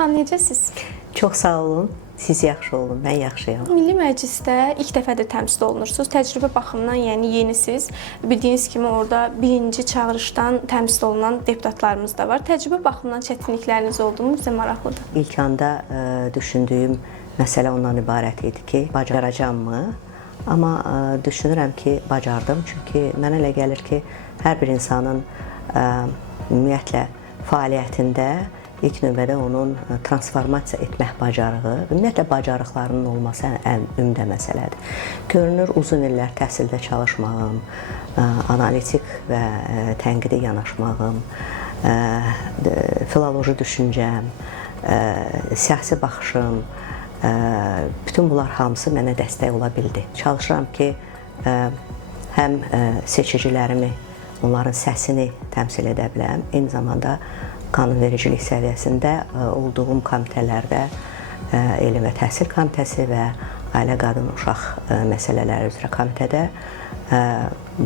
xanım, necəsiz? Çox sağ olun. Siz yaxşı olun, mən yaxşıyam. Milli Məclisdə ilk dəfədir təmsil olunursunuz. Təcrübə baxımından, yəni yenisiniz. Bildiyiniz kimi orada birinci çağırışdan təmsil olunan deputatlarımız da var. Təcrübə baxımından çətinlikləriniz oldu mu? Bizə maraqlıdır. İlk anda düşündüyüm məsələ ondan ibarət idi ki, bacaracağammı? Amma düşünürəm ki, bacardım. Çünki mənə elə gəlir ki, hər bir insanın ümumiyyətlə fəaliyyətində İlk növbədə onun transformasiya etmək bacarığı, ümumiyyətlə bacarıqlarının olması ən ümdə məsələdir. Görünür, uzun illər təhsildə çalışmağım, analitik və tənqidi yanaşmağım, filoloji düşüncəm, siyasi baxışım, bütün bunlar hamısı mənə dəstək ola bildi. Çalışıram ki, həm seçicilərimi, onların səsini təmsil edə biləm, eyni zamanda qanunvericilik səviyyəsində olduğum komitələrdə Elm və Təhsil Komitəsi və Ailə Qadın Uşaq məsələləri üzrə komitədə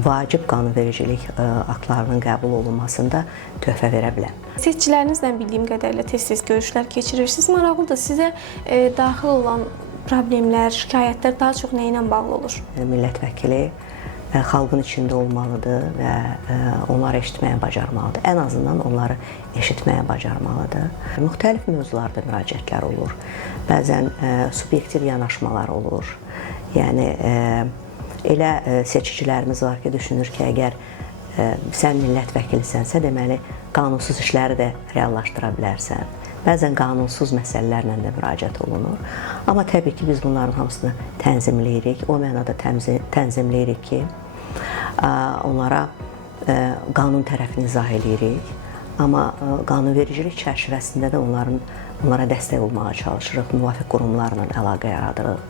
vacib qanunvericilik aktlarının qəbul olunmasında töhfə verə biləm. Seçicilərinizlə bildiyim qədərilə tez-tez görüşlər keçirirsiniz. Maraqlıdır, sizə daxil olan problemlər, şikayətlər daha çox nə ilə bağlı olur? Millət vəkili xalqın içində olmalıdır və onları eşitməyə bacarmalıdır. Ən azından onları eşitməyə bacarmalıdır. Müxtəlif mövzularda müraciətlər olur. Bəzən subyektiv yanaşmalar olur. Yəni elə seçicilərimiz var ki, düşünür ki, əgər sən millət vəkilisənsə, deməli qanunsuz işləri də reallaşdıra bilərsən. Bəzən qanunsuz məsələlərlə də müraciət olunur. Amma təbii ki, biz bunların hamısını tənzimləyirik. O mənada tənzimləyirik ki, onlara qanun tərəfini izah edirik. Amma qanunvericilik çərçivəsində də onlara dəstək olmağa çalışırıq, müvafiq qurumlarla əlaqə yaradırıq.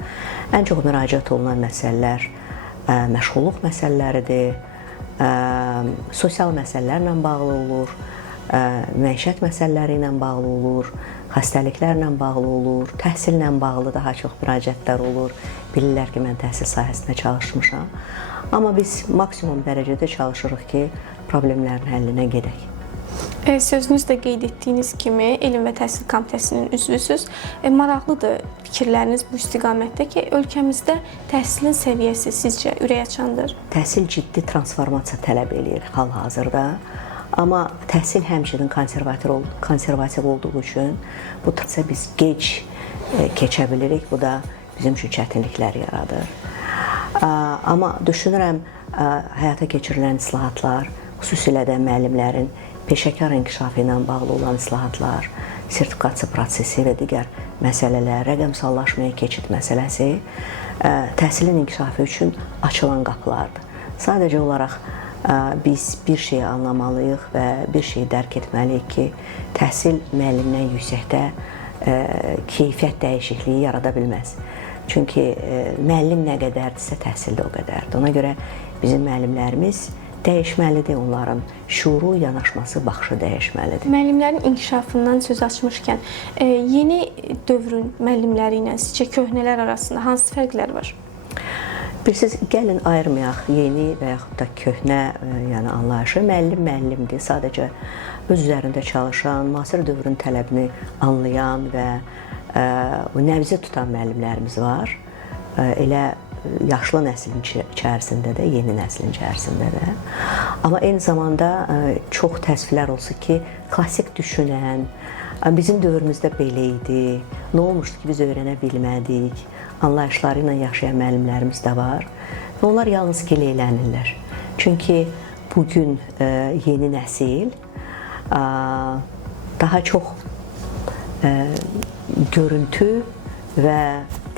Ən çox müraciət olunan məsələlər məşğulluq məsələləridir, sosial məsələlərlə bağlı olur, məişət məsələləri ilə bağlı olur, xəstəliklərlə bağlı olur, təhsillə bağlı daha çox müraciətlər olur. Bilirlər ki, mən təhsil sahəsində çalışmışam. Amma biz maksimum dərəcədə çalışırıq ki, problemlərin həllinə gedək. Sözünüzdə qeyd etdiyiniz kimi, Elm və Təhsil Komitəsinin üzvüsüz. Maraqlıdır fikirləriniz bu istiqamətdə ki, ölkəmizdə təhsilin səviyyəsi sizcə ürəkaçandır? Təhsil ciddi transformasiya tələb eləyir hal-hazırda. Amma təhsil həmçinin konservativ olduğu üçün bu təhsilə biz gec keçə bilirik. Bu da bizim üçün çətinliklər yaradır. Amma düşünürəm, həyata keçirilən islahatlar, xüsusilə də müəllimlərin peşəkar inkişafı ilə bağlı olan islahatlar, sertifikasiya prosesi və digər məsələlər, rəqəmsallaşmaya keçid məsələsi təhsilin inkişafı üçün açılan qapılardır. Sadəcə olaraq biz bir şeyi anlamalıyıq və bir şeyi dərk etməliyik ki, təhsil müəllimdən yüksəkdə keyfiyyət dəyişikliyi yarada bilməz. Çünki müəllim nə qədərdirsə, təhsil də o qədərdir. Ona görə bizim müəllimlərimiz dəyişməlidir, onların şuuru, yanaşması, baxışı dəyişməlidir. Müəllimlərin inkişafından söz açmışkən, yeni dövrün müəllimləri ilə sizcə köhnələr arasında hansı fərqlər var? Bilirsiniz, gəlin ayırmayaq yeni və yaxud da köhnə anlayışı. Müəllim müəllimdir, sadəcə öz üzərində çalışan, müasir dövrün tələbini anlayan və nəbzi tutan müəllimlərimiz var. Elə yaşlı nəslin içərisində də, yeni nəslin içərisində də. Amma eyni zamanda çox təəssüflər olsun ki, klassik düşünən, bizim dövrümüzdə belə idi, nə olmuşdu ki, biz öyrənə bilmədik, anlayışları ilə yaşayan müəllimlərimiz də var. Və onlar yalnız gileylənirlər. Çünki bugün yeni nəsil daha çox görüntü və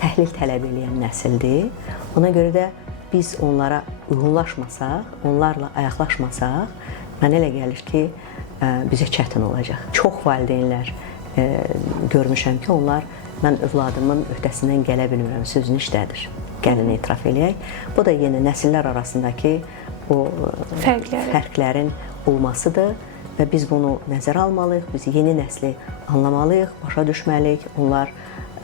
təhlil tələb edən nəsildir. Ona görə də biz onlara uyğunlaşmasaq, onlarla ayaqlaşmasaq, mənə elə gəlir ki, bizə çətin olacaq. Çox valideynlər görmüşəm ki, onlar mən övladımın öhdəsindən gələ bilmirəm sözünü işlədir. Gəlin etiraf eləyək. Bu da yeni nəsillər arasındakı o fərqlərin olmasıdır və biz bunu nəzərə almalıyıq. Biz yeni nəsli anlamalıyıq, başa düşməliyik. Onlar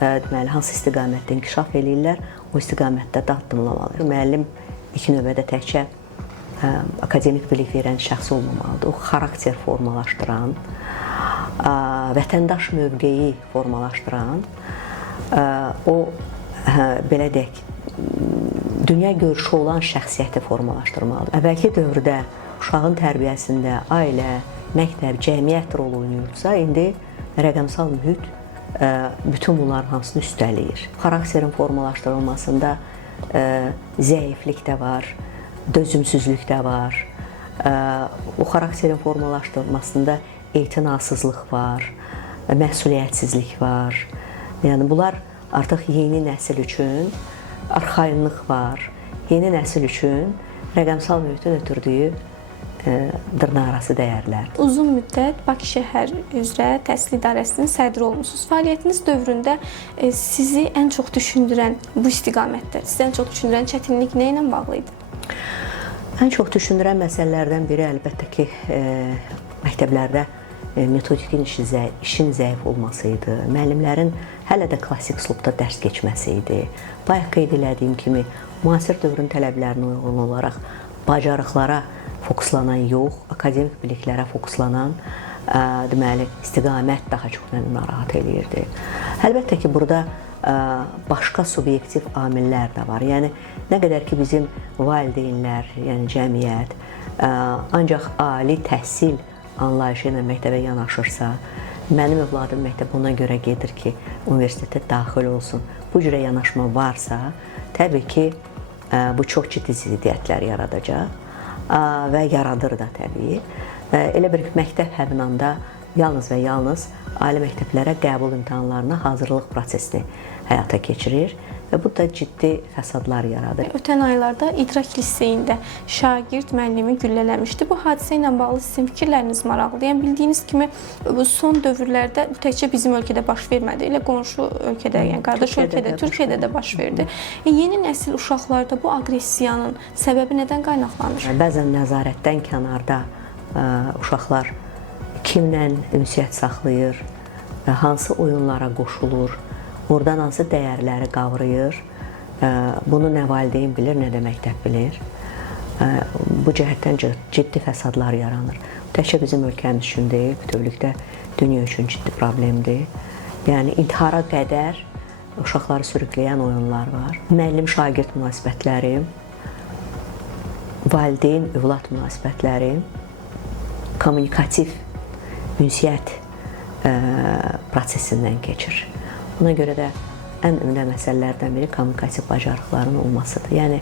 deməli hansı istiqamətdə inkişaf eləyirlər, o istiqamətdə də addımlamalıyıq. Müəllim ilk növbədə təkcə akademik bilik verən şəxs olmamalıdır. O xarakter formalaşdıran, vətəndaş mövqeyi formalaşdıran, o belə deyək, dünya görüşü olan şəxsiyyəti formalaşdırmalıdır. Əvvəlki dövrdə uşağın tərbiyəsində ailə, məktəb, cəmiyyət rol oynayırsa, indi rəqəmsal mühit bütün bunların hamısını üstələyir. Xarakterin formalaşdırılmasında zəiflik də var, dözümsüzlük də var. O xarakterin formalaşdırılmasında etinasızlıq var, məsuliyyətsizlik var. Yəni bunlar artıq yeni nəsil üçün arxayınlıq var. Yeni nəsil üçün rəqəmsal mühitin ötürdüyü dırnaqarası dəyərlər. Uzun müddət Bakı şəhər üzrə təhsil idarəsinin sədri olmusunuz. Fəaliyyətiniz dövründə sizi ən çox düşündürən bu istiqamətdə, sizi ən çox düşündürən çətinlik nə ilə bağlı idi? Ən çox düşündürən məsələlərdən biri əlbəttə ki, məktəblərdə metodikin işin zəif olması idi. Müəllimlərin hələ də klassik üslubda dərs keçməsi idi. Bayaq qeyd elədiyim kimi, müasir dövrün tələblərinə uyğun olaraq bacarıqlara fokuslanan yox, akademik biliklərə fokuslanan deməli, istiqamət daha çox məni narahat eləyirdi. Əlbəttə ki, burada başqa subyektiv amillər də var. Yəni, nə qədər ki, bizim valideynlər, yəni cəmiyyət, ancaq ali təhsil anlayışı ilə məktəbə yanaşırsa, mənim övladım məktəbə ona görə gedir ki, universitetə daxil olsun. Bu cürə yanaşma varsa, təbii ki, bu çox ciddi ziddiyyətlər yaradacaq və yaradır da təbii. Elə bir məktəb həmin anda yalnız və yalnız ali məktəblərə qəbul imtahanlarına hazırlıq prosesini həyata keçirir və bu da ciddi fəsadlar yaradır. Ötən aylarda İdrak liseyində şagird müəllimi güllələmişdi. Bu hadisə ilə bağlı sizin fikirləriniz maraqlıdır. Yəni bildiyiniz kimi bu son dövrlərdə bu təkcə bizim ölkədə baş vermədi. Elə qonşu ölkədə, yəni qardaş ölkədə, Türkiyədə də baş verdi. Yeni nəsil uşaqlarda bu aqressiyanın səbəbi nədən qaynaqlanır? Bəzən nəzarətdən kənarda uşaqlar kimlə ünsiyyət saxlayır, hansı oyunlara qoşulur, oradan hansı dəyərləri qavrayır. Bunu nə valideyn bilir, nə də məktəb bilir. Bu cəhətdən ciddi fəsadlar yaranır. Təkcə bizim ölkəmiz üçün deyil, bütövlükdə dünya üçün ciddi problemdir. Yəni intihara qədər uşaqları sürükləyən oyunlar var. Müəllim-şagird münasibətləri, valideyn-övlad münasibətləri, kommunikativ ünsiyyət prosesindən keçir. Buna görə də ən önəmli məsələlərdən biri kommunikativ bacarıqların olmasıdır. Yəni,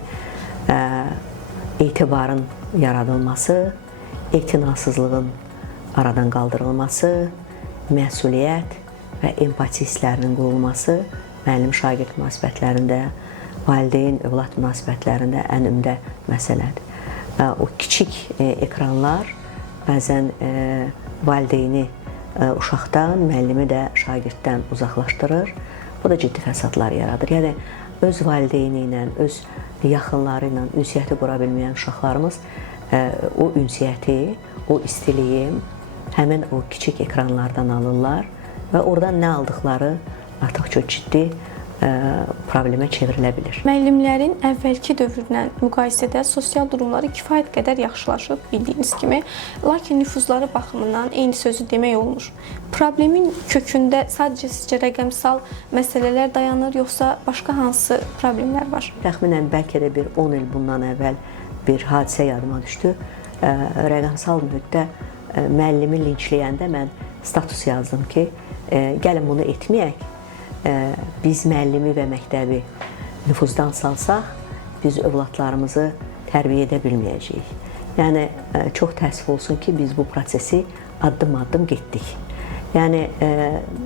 etibarın yaradılması, etinasızlığın aradan qaldırılması, məsuliyyət və empati hisslərinin qurulması müəllim-şagird münasibətlərində, valideyn-övlad münasibətlərində ən önəmli məsələdir. O kiçik ekranlar bəzən valideyni uşaqdan, müəllimi də şagirddən uzaqlaşdırır. Bu da ciddi fəsadlar yaradır. Yəni, öz valideyni ilə, öz yaxınları ilə ünsiyyəti qura bilməyən uşaqlarımız o ünsiyyəti, o istiliyi həmin o kiçik ekranlardan alırlar və oradan nə aldıqları artıq çox ciddi problemə çevrilə bilir. Müəllimlərin əvvəlki dövrlə müqayisədə sosial durumları kifayət qədər yaxşılaşıb bildiyiniz kimi, lakin nüfuzları baxımından eyni sözü demək olmur. Problemin kökündə sadəcə sizcə rəqəmsal məsələlər dayanır, yoxsa başqa hansı problemlər var? Təxminən bəlkə də bir 10 il bundan əvvəl bir hadisə yadıma düşdü. Rəqəmsal mühitdə müəllimi linçləyəndə mən status yazdım ki, gəlin bunu etməyək. Biz müəllimi və məktəbi nüfuzdan salsaq, biz övladlarımızı tərbiyə edə bilməyəcəyik. Yəni, çox təəssüf olsun ki, biz bu prosesi addım-addım getdik. Yəni,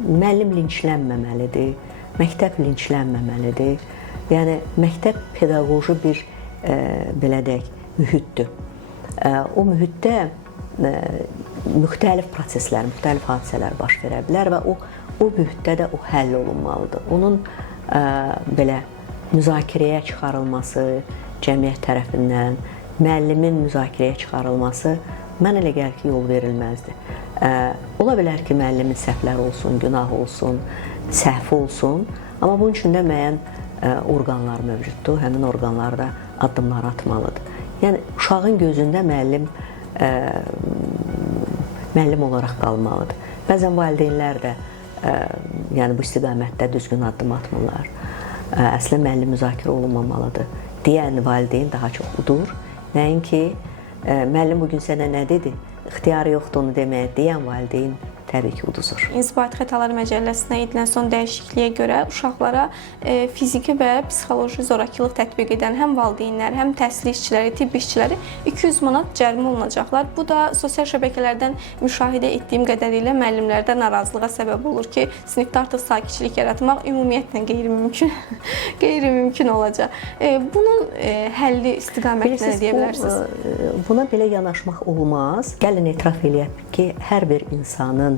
müəllim linçlənməməlidir, məktəb linçlənməməlidir. Yəni, məktəb pedaqoji bir, belə deyək, mühitdir. O mühitdə müxtəlif proseslər, müxtəlif hadisələr baş verə bilər və o mühitdə də o həll olunmalıdır. Onun belə müzakirəyə çıxarılması cəmiyyət tərəfindən, müəllimin müzakirəyə çıxarılması mən elə gəlir ki, yol verilməzdir. Ola bilər ki, müəllimin səhvləri olsun, günah olsun, səhvi olsun, amma bunun üçün də müəyyən orqanlar mövcuddur. Həmin orqanlar da addımlar atmalıdır. Yəni, uşağın gözündə müəllim olaraq qalmalıdır. Bəzən valideynlər də yəni bu istiqamətdə düzgün addım atmırlar. Əslində müəllim müzakirə olunmamalıdır deyən valideyn daha çox udur. Nəinki müəllim bu gün sənə nə dedi? İxtiyarı yoxdur onu deməyə deyən valideyn təbii ki, uduzur. İnzibati Xətalar Məcəlləsinə edilən son dəyişikliyə görə uşaqlara fiziki və psixoloji zorakılıq tətbiq edən həm valideynlər, həm təhsil işçiləri, tibb işçiləri 200 manat cərimə olunacaqlar. Bu da sosial şəbəkələrdən müşahidə etdiyim qədərilə müəllimlərdə narazılığa səbəb olur ki, sinifdə artıq sakitçilik yaratmaq ümumiyyətlə qeyri-mümkün olacaq. Bunun həlli istiqamətində nə deyə bilərsiniz? Buna belə yanaşmaq olmaz. Gəlin etiraf eləyək ki, hər bir insanın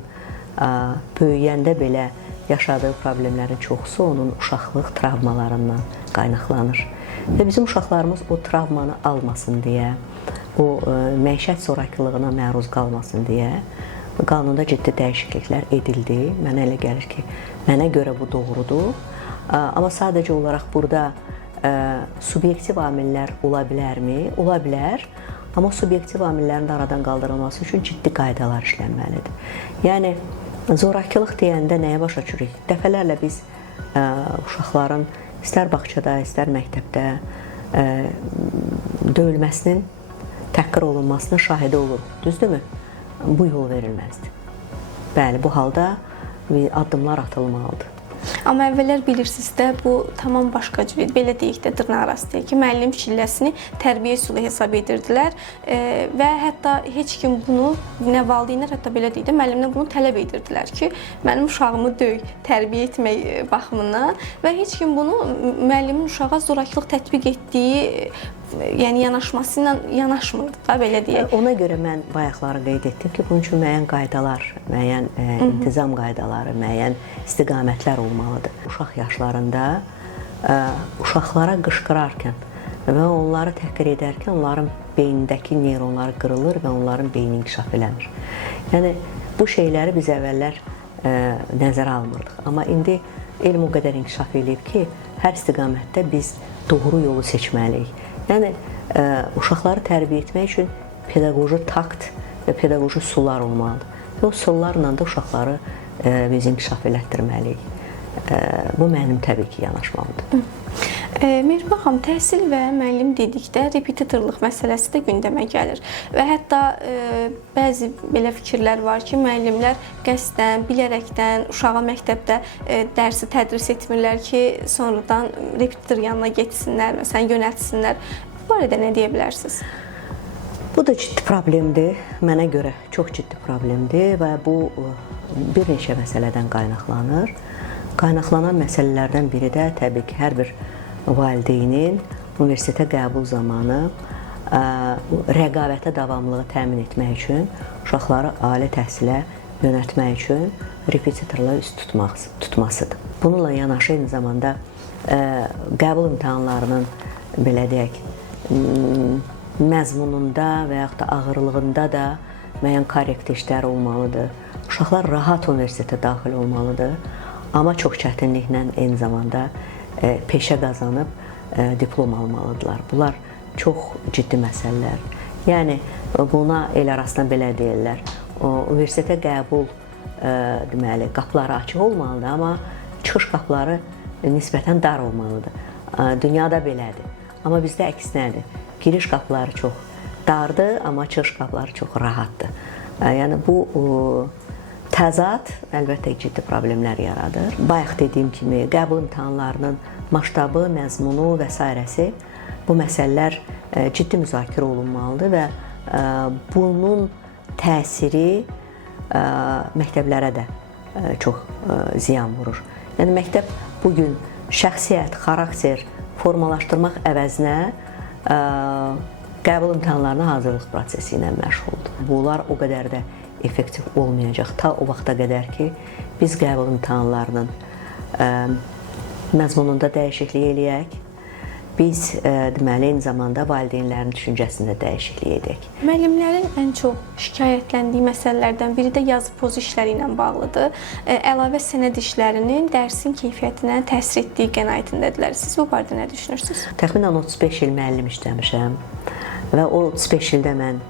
böyüyəndə belə yaşadığı problemlərin çoxusu onun uşaqlıq travmalarından qaynaqlanır. Və bizim uşaqlarımız o travmanı almasın deyə, o məişət zorakılığına məruz qalmasın deyə qanunda ciddi dəyişikliklər edildi. Mənə elə gəlir ki, mənə görə bu doğrudur. Amma sadəcə olaraq burada subyektiv amillər ola bilərmi? Ola bilər. Amma subyektiv amillərin də aradan qaldırılması üçün ciddi qaydalar işlənməlidir. Yəni, zorakılıq deyəndə nəyə başa düşürük? Dəfələrlə biz uşaqların istər bağçada, istər məktəbdə döyülməsinin, təhqir olunmasının şahidi oluruq. Düzdürmü? Bu yol verilməzdir. Bəli, bu halda addımlar atılmalıdır. Amma əvvəllər bilirsiniz də, bu tamam başqa cür idi. Belə deyək də, dırnaqarası deyək ki, müəllim çilləsini tərbiyə üsulu hesab edirdilər və hətta heç kim bunu, nə valideynlər, hətta belə deyək də, müəllimdən bunu tələb edirdilər ki, mənim uşağımı döy, tərbiyə etmək baxımından və heç kim bunu müəllimin uşağa zorakılıq tətbiq etdiyi yəni yanaşması ilə yanaşmırdı da, belə deyək. Ona görə mən bayaqları qeyd etdim ki, bunun üçün müəyyən qaydalar, müəyyən intizam qaydaları, müəyyən istiqamətlər olmalıdır. Uşaq yaşlarında uşaqlara qışqırarkən və onları təhqir edərkən onların beynindəki neyronları qırılır və onların beyni inkişaf eləmir. Yəni, bu şeyləri biz əvvəllər nəzərə almırdıq. Amma indi elm o qədər inkişaf edib ki, hər istiqamətdə biz doğru yolu seçməliyik. Yəni, uşaqları tərbiyə etmək üçün pedaqoji takt və pedaqoji üsullar olmalıdır. Və o üsullarla da uşaqları biz inkişaf elətdirməliyik. Bu mənim təbii ki, yanaşmamdır. Mehriban xanım, təhsil və müəllim dedikdə repetitorluq məsələsi də gündəmə gəlir. Və hətta bəzi belə fikirlər var ki, müəllimlər qəsdən, bilərəkdən uşağa məktəbdə dərsi tədris etmirlər ki, sonradan repetitor yanına getsinlər, məsələn, yönəltsinlər. Bu barədə nə deyə bilərsiniz? Bu da ciddi problemdir. Mənə görə çox ciddi problemdir və bu bir neçə məsələdən qaynaqlanır. Qaynaqlanan məsələlərdən biri də təbii ki, hər bir valideynin universitetə qəbul zamanı rəqabətə davamlılığı təmin etmək üçün, uşaqları ali təhsilə yönəltmək üçün repetitorla üst tutmasıdır. Bununla yanaşı eyni zamanda qəbul imtahanlarının belə deyək, məzmununda və yaxud da ağırlığında da müəyyən korrektiv işlər olmalıdır. Uşaqlar rahat universitetə daxil olmalıdır, amma çox çətinliklə eyni zamanda peşə qazanıb diplom almalıdırlar. Bunlar çox ciddi məsələlər. Yəni, buna el arasında belə deyirlər. Universitetə qəbul deməli, qapıları açıq olmalıdır, amma çıxış qapıları nisbətən dar olmalıdır. Dünyada belədir. Amma bizdə əksinədir. Giriş qapıları çox dardır, amma çıxış qapıları çox rahatdır. Yəni, bu təzad əlbəttə ciddi problemlər yaradır. Bayaq dediyim kimi, qəbul imtahanlarının masştabı, məzmunu və s. bu məsələlər ciddi müzakirə olunmalıdır və bunun təsiri məktəblərə də çox ziyan vurur. Yəni, məktəb bugün şəxsiyyət, xarakter formalaşdırmaq əvəzinə qəbul imtahanlarına hazırlıq prosesi ilə məşğuldur. Bunlar o qədər də effektiv olmayacaq ta o vaxta qədər ki, biz qəbul imtahanlarının məzmununda dəyişiklik eləyək, biz deməli, eyni zamanda valideynlərin düşüncəsində dəyişiklik edək. Müəllimlərin ən çox şikayətləndiyi məsələlərdən biri də yazı pozu işləri ilə bağlıdır. Əlavə sənəd işlərinin dərsin keyfiyyətinə təsir etdiyi qənaətindədirlər. Siz bu barədə nə düşünürsünüz? Təxminən 35 il müəllim işləmişəm və o 35 ildə mən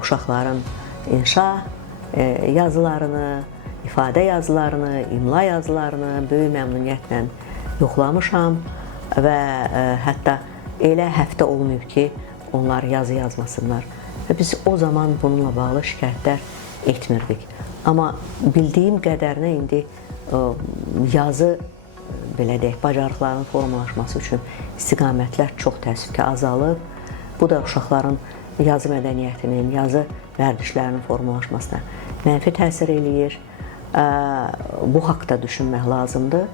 uşaqların inşa yazılarını, ifadə yazılarını, imla yazılarını böyük məmnuniyyətlə yoxlamışam və hətta elə həftə olmayıb ki, onlar yazı yazmasınlar. Və biz o zaman bununla bağlı şikayətlər etmirdik. Amma bildiyim qədərinə indi yazı, belə deyək, bacarıqların formalaşması üçün istiqamətlər çox təəssüf ki, azalıb. Bu da uşaqların yazı mədəniyyətinin, yazı vərdişlərinin formalaşmasına mənfi təsir eləyir. Bu haqda düşünmək lazımdır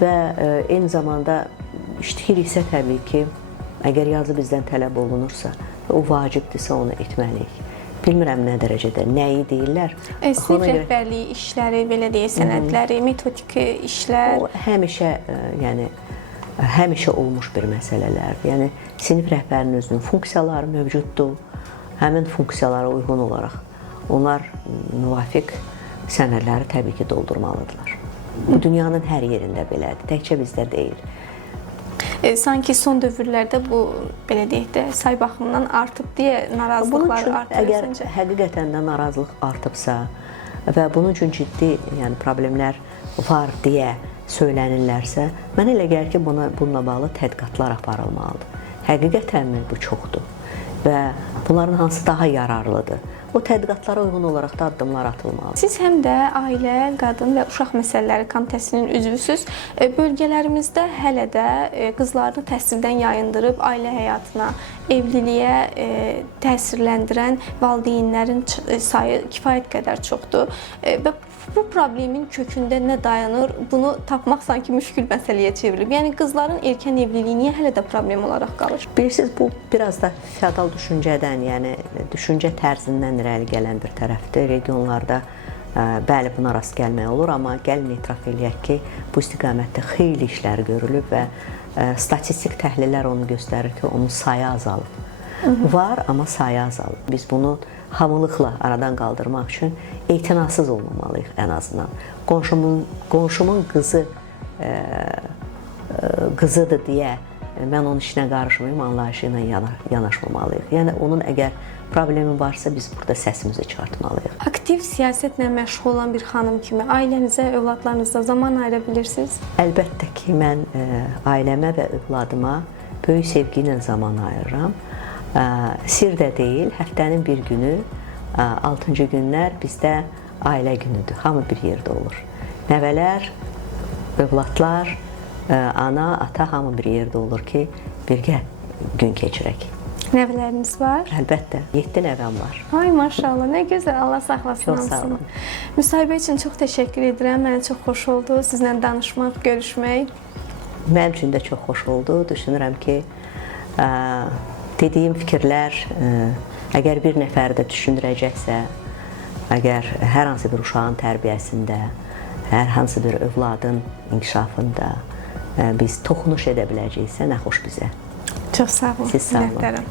və eyni zamanda işləyiriksə təbii ki, əgər yazı bizdən tələb olunursa və o vacibdirsə onu etməliyik. Bilmirəm nə dərəcədə, nəyi deyirlər. Sinif rəhbərliyi işləri, belə deyək, sənədləri, metodiki işlər. O həmişə, yəni həmişə olmuş bir məsələlərdir. Yəni sinif rəhbərinin özünün funksiyaları mövcuddur. Həmin funksiyalara uyğun olaraq onlar müvafiq sənədləri təbii ki, doldurmalıdırlar. Bu dünyanın hər yerində belədir, təkcə bizdə deyil. Sanki son dövrlərdə bu, belə deyək də, say baxımından artıb deyə narazılıqlar artır. Əgər həqiqətən də narazılıq artıbsa və bunun üçün ciddi problemlər var deyə söylənirlərsə, mənə elə gəlir ki, bununla bağlı tədqiqatlar aparılmalıdır. Həqiqətənmi bu çoxdur və bunların hansı daha yararlıdır? O tədqiqatlara uyğun olaraq da addımlar atılmalıdır. Siz həm də Ailə, Qadın və Uşaq Məsələləri Komitəsinin üzvüsüz. Bölgələrimizdə hələ də qızlarını təhsildən yayındırıb ailə həyatına, evliliyə təsirləndirən valideynlərin sayı kifayət qədər çoxdur. Və bu problemin kökündə nə dayanır? Bunu tapmaq sanki müşkül məsələyə çevrilib. Yəni qızların erkən evliliyi niyə hələ də problem olaraq qalır? Bilirsiniz, bu biraz da feodal düşüncədən, yəni düşüncə tərzindən irəli gələn bir tərəfdir. Regionlarda bəli buna rast gəlmək olur, amma gəlin etiraf eləyək ki, bu istiqamətdə xeyli işlər görülüb və statistik təhlillər onu göstərir ki, onun sayı azalıb. Var, amma sayı azalıb. Biz bunu hamılıqla aradan qaldırmaq üçün etinasız olmamalıyıq ən azından. Qonşumun qızıdır deyə mən onun işinə qarışmayım, anlayışı ilə yanaşmamalıyıq. Yəni onun əgər problemi varsa biz burada səsimizi çıxartmalıyıq. Aktiv siyasətlə məşğul olan bir xanım kimi ailənizə, övladlarınıza zaman ayıra bilirsiniz? Əlbəttə ki, mən ailəmə və övladıma böyük sevgi ilə zaman ayırıram. Sir də deyil, həftənin bir günü, 6-cı günlər bizdə ailə günüdür. Hamı bir yerdə olur. Nəvələr, övladlar, ana, ata hamı bir yerdə olur ki, birgə gün keçirək. Nəvələriniz var? Əlbəttə, 7 nəvəm var. Ay maşallah, nə gözəl, Allah saxlasın Çox sağ hamısını. olun. Müsahibə üçün çox təşəkkür edirəm. Mənə çox xoş oldu sizlə danışmaq, görüşmək. Mənim üçün də çox xoş oldu. Düşünürəm ki, dediyim fikirlər əgər bir nəfər də düşündürəcəksə, əgər hər hansı bir uşağın tərbiyəsində, hər hansı bir övladın inkişafında biz toxunuş edə biləcəksə, nə xoş bizə. Çox sağ olun. Siz sağ olun. Minnətdaram.